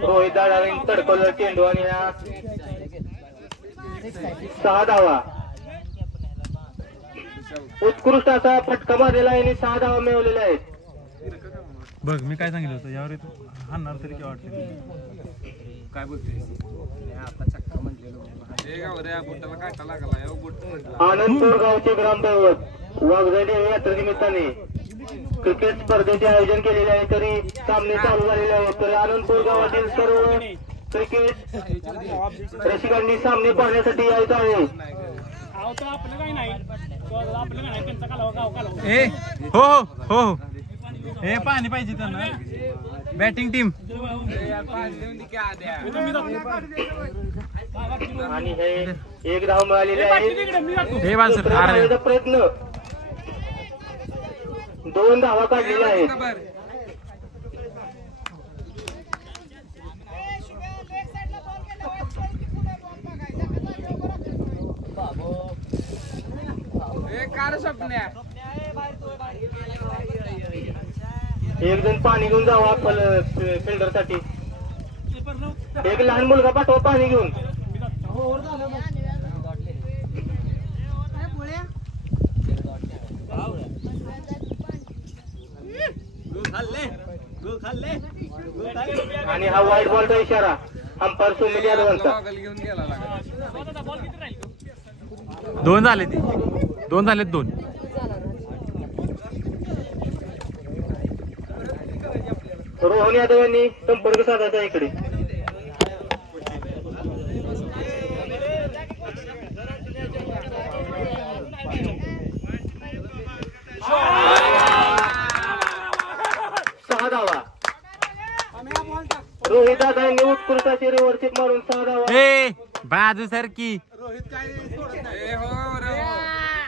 रोहित दादाने तडकवलं चेंडू आणि सहा धावा. उत्कृष्ट असा फटका मारलेला आहे आणि सहा धावा मिळवलेल्या आहेत. बघ मी काय सांगितलं होतं? यावर हाणणार तरी काय वाटतं? काय बोलते? आता चक्का म्हणलेलो हे गाव रे बुट्टाला काटा लागला या बुट्ट म्हटला. आनंदपूर गावचे ग्रामदैवत वाघजाडी यात्रेनिमित्ताने क्रिकेट स्पर्धेचे आयोजन केलेले आहे तरी सामने चालू झालेले आहेत. तरी आनंदपूर गावातील सर्व क्रिकेट रसिकांनी सामने पाहण्यासाठी यायचं आहे. हो हो हो हो. ए पाणी पाहिजे त्यांना. बॅटिंग टीम आणि हे एक धाव मिळालेले आहे. हे प्रयत्न. दोन धावा काढलेल्या आहेत. कार स्वप्न्या एक जण पाणी घेऊन जावा फिल्डरसाठी. एक लहान मुलगा पाठवा पाणी घेऊन. आणि हा व्हाईट बॉलचा इशारा. अंपायर सुमित यादवांचा दोन झाले ते. दोन झालेत दोन. रोहन यादव यांनी संपर्क साधायचा इकडे. सहा धावा. रोहित दादा यांनी उत्कृष्ट अशी रिव्हर्सिप मारून सहा धावा. बाजू सरकी ए हो रे हो बारक्या मुलाला ए, बिडी इकडे ए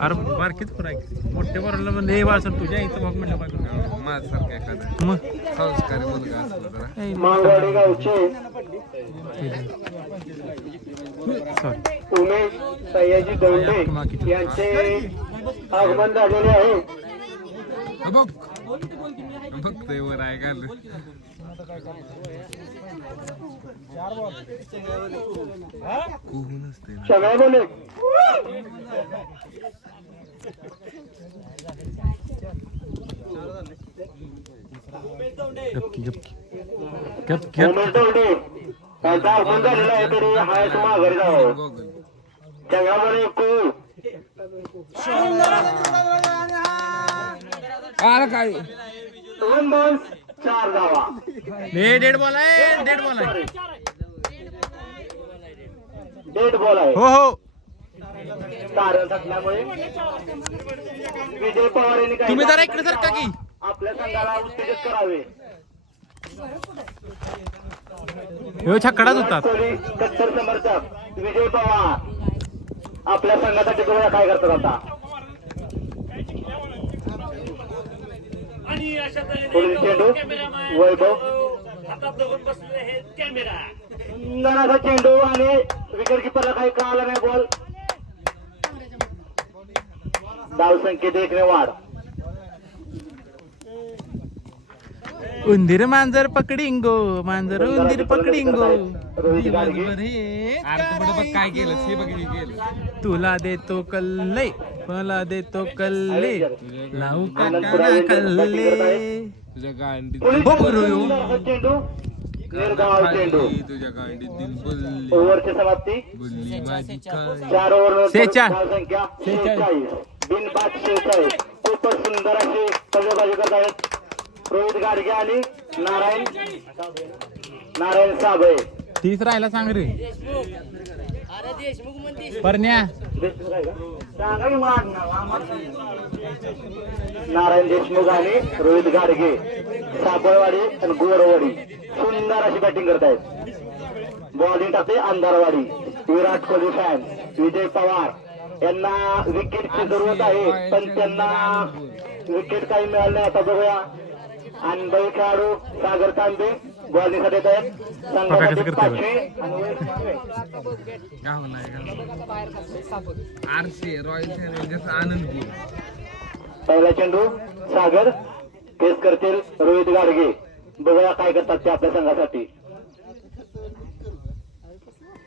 अरे बारकीच पुरा मोठे बरोबर म्हणजे हे वाचन तुझ्या इथं बघ म्हणलं पाहिजे माझ्यासारखा एखादा मग? संस्कारी मुलगा असला तर ए, मांगवाडी गावचे sorry. उमेश सयाजी दौंडे यांचे आगमन झालेले आहे. बघ बघतोय वर आहे घाल कोण असते गपकी गपकी झालेलं आहे तरी हायच माघारी जावं गॉगल सगळ्या बोले कू अरे काय दोन बॉल चार धावा हे डेड बॉल आहे डेड बॉल आहे. डेट बॉल आहे. हो हो. कारण थकल्यामुळे विजय पवार यांनी काही तुम्ही जरा इकडे सरका की. आपल्या संघाला उत्तेजित करावे. ह्यो छकडाच होता. कोहली कट्टर समर्थक विजय पवार आपल्या संघासाठी तुम्हाला काय करतात आता? वैभव? चेंडू आणि विकेट किपरला काही कळाला नाही बॉल. धाव संख्येत एक ने वाढ. उंदीर मांजर पकडिंगो मांजर उंदीर पकडिंगो. दिवसभर काय केलं तुला देतो कल्ले. मला देतो कल्ले लावू का आनंदपुरा काना यांनी batting करत कल्ले. तुझ्या गांडीत बुल्ली ओव्हरची समाप्ती। बुल्ली माझी चार ओव्हर खूपच सुंदर फलंदाजी करत आहेत रोहित गाडगे आणि नारायण नारायण साबळे. राहायला सांग रे. परण्या. नारायण देशमुख आणि रोहित गाडगे सापळवाडी आणि गोरवाडी. सुंदर अशी बॅटिंग करत आहेत बॉलिंग टाकते अंधारवाडी. विराट कोहली फॅन विजय पवार. यांना विकेटची जरूरत आहे पण त्यांना विकेट काही मिळालं नाही. आता बघूया. अनुभवी खेळाडू सागर तांबे. बॉल दिसत संघासाठी रॉयल चॅलेंजर्स आनंदपूर पहिला चेंडू सागर फेस करतील रोहित गाडगे बघूया काय करतात ते आपल्या संघासाठी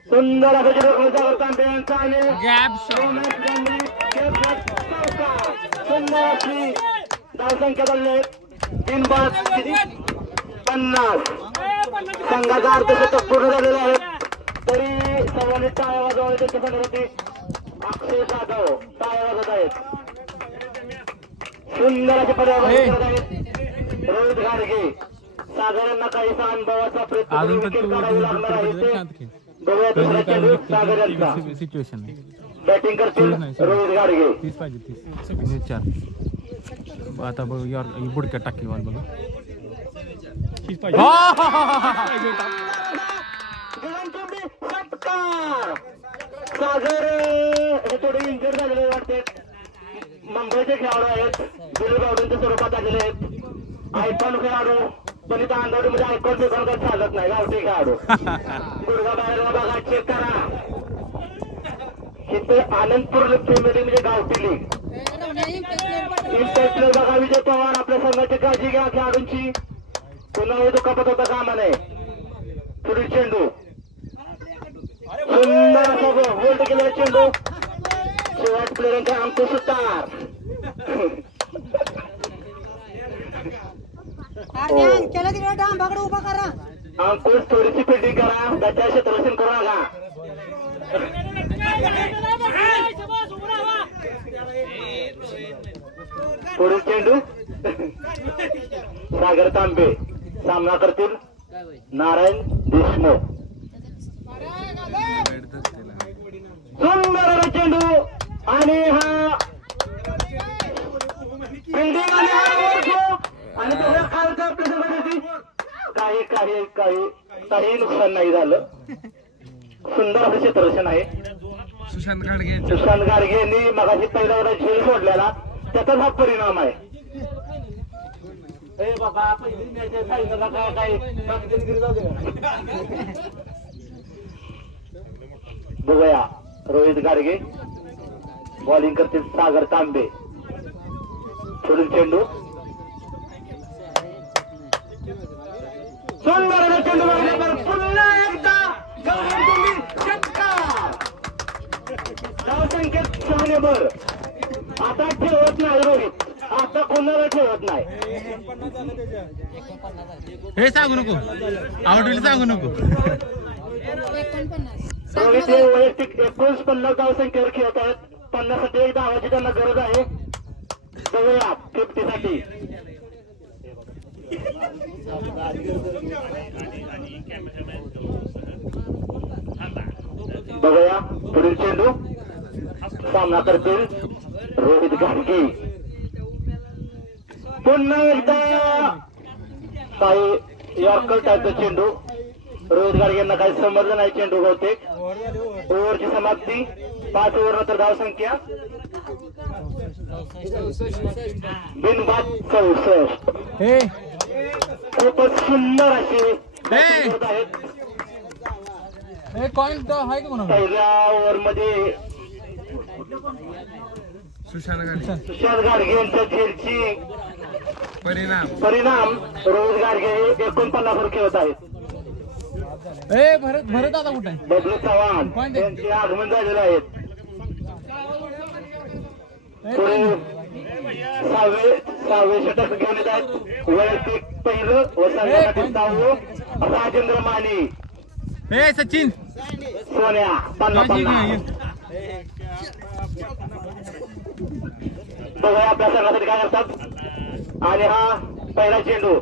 सुंदर असं सुंदर अशी धावसंख्या बनले तीन पाच किती? पन्नास संघाचा अर्धशतक पूर्ण झालेला आहे. तरी सर्वांनी टाळ्या वाजवल्या त्याच्या संघासाठी. अक्षय जाधव टाळ्या वाजवत आहेत. सुंदर असे पर्यावरण करत आहेत. रोहित घाडगे सागर यांना काहीसा अनुभवाचा प्रयत्न विकेट काढावी लागणार आहे ते. बघूया चेंडू सागर यांचा बॅटिंग करतील रोहित गाडगे. तीस पाहिजे तीस. चार. आता बघ बुडक्यात टाकली बघ. तीस पाहिजे. षटकार सागर हे थोडे इंजर झालेले वाटते मुंबईचे खेळाडू आहेत दिलीप गावडेंच्या स्वरूपात आलेले आहेत आयकॉन खेळाडू पण इथं अंधारीमध्ये आयकॉन बिकॉन काही चालत नाही. गावठी खेळाडू गुडगा बाहेर बघा चेक करा इथे आनंदपूर प्रीमियर म्हणजे गावठी लीग इम्पॅक्टर बघा विजय पवार आपल्या संघाची काळजी घ्या खेळाडूंची. पुन्हा दुखापत होता कामा नये पुढील चेंडू. सुंदर होल्ड केलेला चेंडू. शेवट प्लेअरचा अंकुश सुतार उभा करा. अंकुश थोडीशी फिल्डिंग करा. त्याच्या क्षेत्ररक्षण करू नका पुढील चेंडू. सागर तांबे. सामना करतील नारायण देशमुख. सुंदर असा चेंडू आणि हा फिल्डिंग आणि हा त्याच्या काही काही काही काही नुकसान नाही झालं. सुंदर असं क्षेत्ररक्षण आहे. सुशांत गाडगे. सुशांत गाडगे यांनी मगाशी पहिला झेल सोडलेला. त्याचाच हा परिणाम आहे. बघूया रोहित गाडगे. बॉलिंग करतील सागर तांबे. पुढील चेंडू. सुंदर चेंडू मारल्यावर पुन्हा एकदा गौरव तुम्ही षटकार आता ठेवत नाही रोहित. आता कोणाला ठेवत नाही. हे सांगू नको. आवडलेलं सांगू नको. एकोणपन्नास. रोहित हे वैयक्तिक एकोणीस पन्नास धावसंख्येवर खेळत आहेत पन्नाससाठी एक धावाची त्यांना गरज आहे. बघूया फिफ्टीसाठी. बघूया पुढील चेंडू. सामना करतील रोहित गाडगे पुन्हा एकदा काही यॉर्कर टाईपचा चेंडू. गाडगे यांना काही समजलं नाही चेंडू बहुतेक. ओव्हरची समाप्ती. पाच ओव्हर नंतर धाव संख्या. बिनबाद चौसष्ट. खूपच सुंदर करत आहेत पहिल्या ओव्हरमध्ये सुशांत गाडगे सुशांत गाडगे यांच्या खेळची परिणाम. परिणाम हे एकोणपन्नास वर खेळत आहेत. ए भरत भरत आता कुठे बबलू चव्हाण यांचे आगमन झालेले आहेत पुढे सहावे सहावे षटक घेऊन येत आहेत. वैयक्तिक पहिलं व संघासाठी सहावं राजेंद्र माने. ए सचिन. सोन्या पन्नास. बघूया आपल्या संघासाठी काय करतात. आणि हा पहिला चेंडू.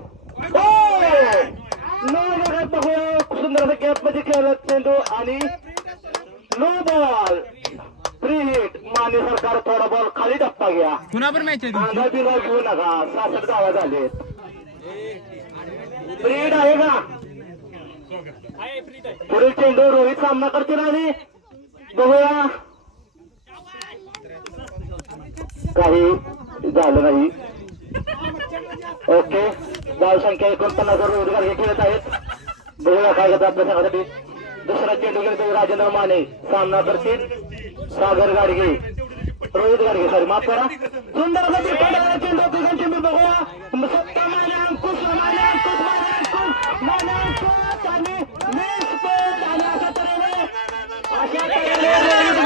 हो! नो बघत बघूया सुंदर असं गॅपमध्ये खेळला चेंडू आणि no ball. Free hit Mane सरकार थोडा बॉल खाली टप्पा घ्या. पुन्हा पण मॅच बिंगा घेऊ नका. सासठ गावा झालेत. फ्रीड आहे का? पुढील चेंडू रोहित सामना करतील आणि बघूया. काही झालं नाही. ओके. धाव संख्या एकोणपन्नास रोहित गाडगे खेळत आहेत. बघूया काय घेतात आपल्या दुसरा चेंडू गेला राजेंद्र माने. सामना करतील सागर गाडगे. रोहित गाडगे सॉरी माफ करा. सुंदर असा चेंडू बघूया. सत्ता माने अंकुश माने अंकुश माने अंकुश माने अंकुश. आणि आणि अशा तऱ्हेने अशा तऱ्हेने रोहित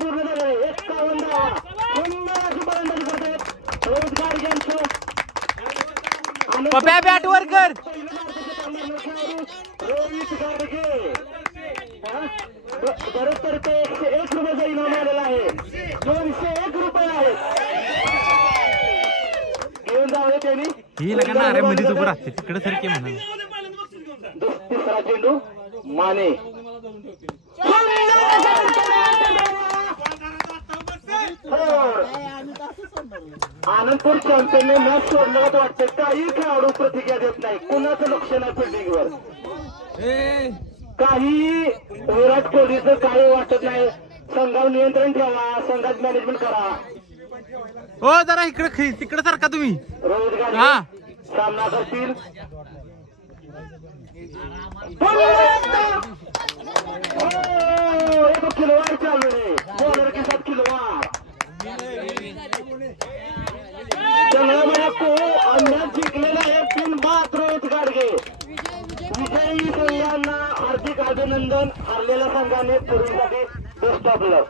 पूर्ण झाले एक्कावन्न धावा सुंदर अशी फलंदाजी करतात रोहित गाडगेंचं आणि पप्या बॅट वर कर. ते एकशे एक रुपयाचा इनाम आलेला आहे दोनशे एक रुपये आहे घेऊन जावे त्यांनी ही लगा नारे मध्ये उभं राहते. तिकडे सारखे म्हणा तिसरा चेंडू माने. आनंदपूर चॅम्पियनने मॅच सोडण्यात वाटतं. काही खेळाडू प्रतिक्रिया देत नाही. कुणाचं लक्ष नाही फिल्डिंगवर? काही विराट कोहलीचं काही वाटत नाही. संघावर नियंत्रण ठेवा. संघात मॅनेजमेंट करा. हो जरा इकडे तिकडे सारखा तुम्ही. रोहित हा. गाडी सामना करतील हो, एक चालू है बॉलर के साथ खिलवाड़ चंद्रबाबा को अंदाज जिंकलेला आहे तीन बाद रोहित गाडगे विजयी संघांना हार्दिक अभिनंदन. हरलेल्या संघाने पूर्वीसाठी best of luck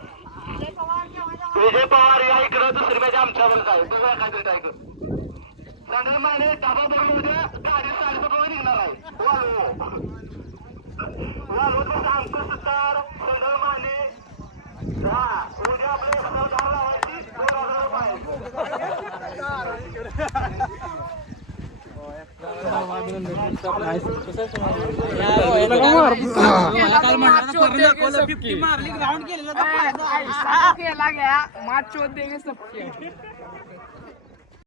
Vijay Pawar या इकडं दुसरी मॅच आमच्यावर आहे बघा काय तरी ऐक. संदर माने डाबा बॉल उद्या गाडी साडेसहा निघणार आहे. वालो वालो आमचं अंकुश सुतार संदर माने हा उद्या आपले हातावर धाव लावायची दोन हजार रुपये मारली ग्राउंड केलेलं